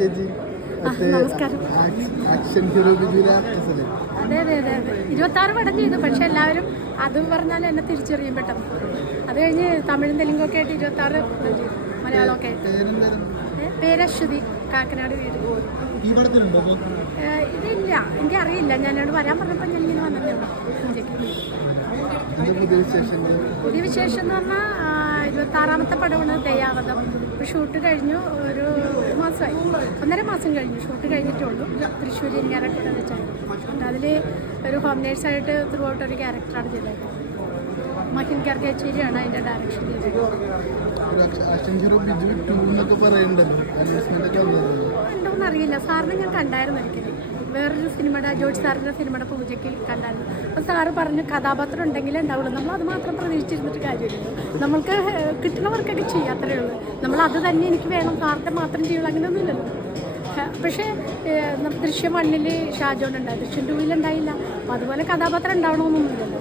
നമസ്കാരം. അതെ അതെ അതെ അതെ 26 പടം ചെയ്തു. പക്ഷെ എല്ലാവരും അതും പറഞ്ഞാൽ എന്നെ തിരിച്ചറിയും പെട്ടെന്ന്. അത് കഴിഞ്ഞ് തമിഴും തെലുങ്കൊക്കെ ആയിട്ട് 26 പടം ചെയ്തു. മലയാളമൊക്കെ ആയിട്ട്. പേര് അശ്വതി, കാക്കനാട് വീട്. ഇതില്ല, എനിക്കറിയില്ല. ഞാനോട് വരാൻ പറഞ്ഞപ്പോൾ ഞാൻ ഇങ്ങനെ വന്നതേ ഉള്ളൂ. പുതിയ വിശേഷം എന്ന് പറഞ്ഞാൽ 26ാമത്തെ പടമാണ് ദയാവതം. ഇപ്പോൾ ഷൂട്ട് കഴിഞ്ഞു. ഒരു മാസമായി, 1.5 മാസം കഴിഞ്ഞു. ഷൂട്ട് കഴിഞ്ഞിട്ടുള്ളൂ. തൃശ്ശൂർ ക്യാരക്ടർ വെച്ചായിരുന്നു. അതിൽ ഒരു ഹോം നേഴ്സായിട്ട് ത്രൂ ഔട്ട് ഒരു ക്യാരക്ടറാണ് ചെയ്തത്. മഹിൻ കർഗേച്ചേരിയാണ് അതിൻ്റെ ഡയറക്ഷൻ ചെയ്തത്. ഉണ്ടോയെന്ന് അറിയില്ല. സാറിനെ ഞാൻ കണ്ടായിരുന്നു ഒരിക്കലും. വേറൊരു സിനിമയുടെ ജോർജ് സാറിൻ്റെ സിനിമയുടെ പൂജയ്ക്ക് കണ്ടായിരുന്നു. അപ്പോൾ സാറ് പറഞ്ഞു കഥാപാത്രം ഉണ്ടെങ്കിലേ ഉണ്ടാവുള്ളൂ. നമ്മൾ അത് മാത്രം പ്രതീക്ഷിച്ചിരുന്നിട്ട് കാര്യമില്ല. നമ്മൾക്ക് കിട്ടുന്നവർക്കൊക്കെ ചെയ്യാം, അത്രയേ ഉള്ളൂ. നമ്മൾ അത് തന്നെ എനിക്ക് വേണം, സാറിൻ്റെ മാത്രം ചെയ്യുള്ളൂ, അങ്ങനെയൊന്നുമില്ലല്ലോ. പക്ഷേ ദൃശ്യം 1 ഷാജോൺ ഉണ്ടായി, ദൃശ്യം 2 ഉണ്ടായില്ല. അപ്പോൾ അതുപോലെ കഥാപാത്രം ഉണ്ടാവണമെന്നൊന്നുമില്ലല്ലോ.